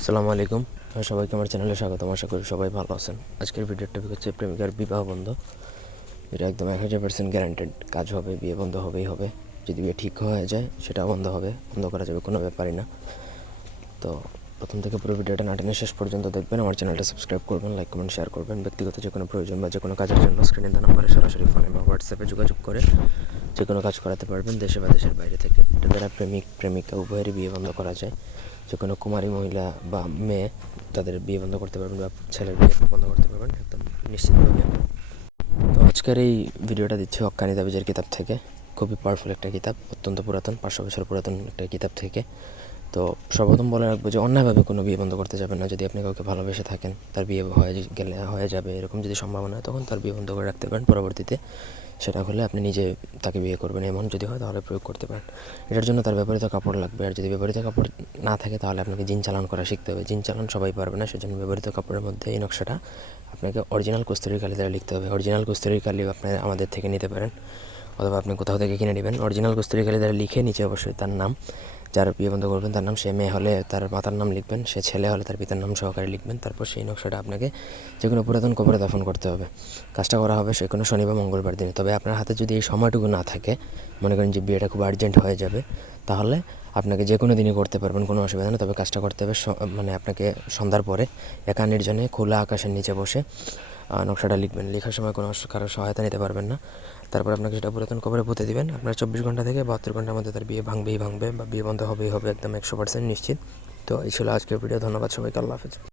আসসালামু আলাইকুম। সবাইকে আমার চ্যানেলে স্বাগতম। আশা করি সবাই ভালো আছেন। আজকের ভিডিওর টপিক হচ্ছে প্রেমিকার বিবাহ বন্ধ। এটা একদম 1000% গ্যারান্টেড কাজ হবে, বিয়ে বন্ধ হবেই হবে। যদি বিয়ে ঠিক হয়ে যায় সেটাও বন্ধ হবে, বন্ধ করা যাবে কোনো ব্যাপারই না। তো প্রথম থেকে পুরো ভিডিওটা না টেনে শেষ পর্যন্ত দেখবেন। আমার চ্যানেলটা সাবস্ক্রাইব করবেন, লাইক কমেন্ট শেয়ার করবেন। ব্যক্তিগত যে কোনো প্রয়োজন বা যে কোনো কাজের জন্য স্ক্রিনে দেওয়া নাম্বারে সরাসরি ফোনে বা হোয়াটসঅ্যাপে যোগাযোগ করে যে কোনো কাজ করাতে পারবেন, দেশে বা দেশের বাইরে থেকে। এটা দ্বারা প্রেমিক প্রেমিকা উভয়েরই বিয়ে বন্ধ করা যায়। যে কোনো কুমারী মহিলা বা মেয়ে তাদের বিয়ে বন্ধ করতে পারবেন বা ছেলের বিয়ে বন্ধ করতে পারবেন একদম নিশ্চিতভাবে। তো আজকের এই ভিডিওটা দিচ্ছি হক্কানি তাবিজের কিতাব থেকে। খুবই পাওয়ারফুল একটা কিতাব, অত্যন্ত পুরাতন, 500 বছর পুরাতন একটা কিতাব থেকে। তো সর্বপ্রথম বলে রাখবো যে অন্যায়ভাবে কোনো বিয়ে বন্ধ করতে যাবেন না। যদি আপনি কাউকে ভালোবেসে থাকেন, তার বিয়ে হয়ে যাবে এরকম যদি সম্ভাবনা হয়, তখন তার বিয়ে বন্ধ করে রাখতে পারেন। পরবর্তীতে সেটা হলে আপনি নিজে তাকে বিয়ে করবেন, এমন যদি হয় তাহলে প্রয়োগ করতে পারেন। এটার জন্য তার ব্যবহৃত কাপড় লাগবে। আর যদি ব্যবহৃত কাপড় না থাকে তাহলে আপনাকে জিন চালান করা শিখতে হবে। জিন চালান সবাই পারবে না, সেজন্য ব্যবহৃত কাপড়ের মধ্যে এই নকশাটা আপনাকে অরিজিনাল কস্তুরী কালি দ্বারা লিখতে হবে। অরিজিনাল কস্তুরী কালি আপনি আমাদের থেকে নিতে পারেন, অথবা আপনি কোথাও থেকে কিনে নেবেন। অরিজিনাল কস্তুরী কালি দ্বারা লিখে নিচে অবশ্যই তার নাম, যার বিয়ে বন্ধ করবেন তার নাম, সে মেয়ে হলে তার মাতার নাম লিখবেন, সে ছেলে হলে তার পিতার নাম সহকারে লিখবেন। তারপর সেই নকশাটা আপনাকে যে কোনো পুরাতন কবরে দাফন করতে হবে। কাজটা করা হবে সে কোনো শনি বা মঙ্গলবার দিনে। তবে আপনার হাতে যদি এই সময়টুকু না থাকে, মনে করেন যে বিয়েটা খুব আর্জেন্ট হয়ে যাবে, তাহলে আপনাকে যে কোনো দিনই করতে পারবেন, কোনো অসুবিধা নেই। তবে কাজটা করতে হবে মানে আপনাকে সন্ধ্যার পরে একা নির্জনে খোলা আকাশের নিচে বসে নকশাটা লিখবেন। লেখার সময় কোনো কারোর সহায়তা নিতে পারবেন না। তারপর আপনাকে সেটা পুরাতন কবরে পুঁতে দিবেন। আপনার 24 ঘন্টা থেকে 72 ঘন্টার মধ্যে তার বিয়ে ভাঙবে বা বিয়ে বন্ধ হবেই হবে, একদম 100% নিশ্চিত। তো এই ছিল আজকের ভিডিও। ধন্যবাদ সবাইকে। আল্লাহ হাফেজ।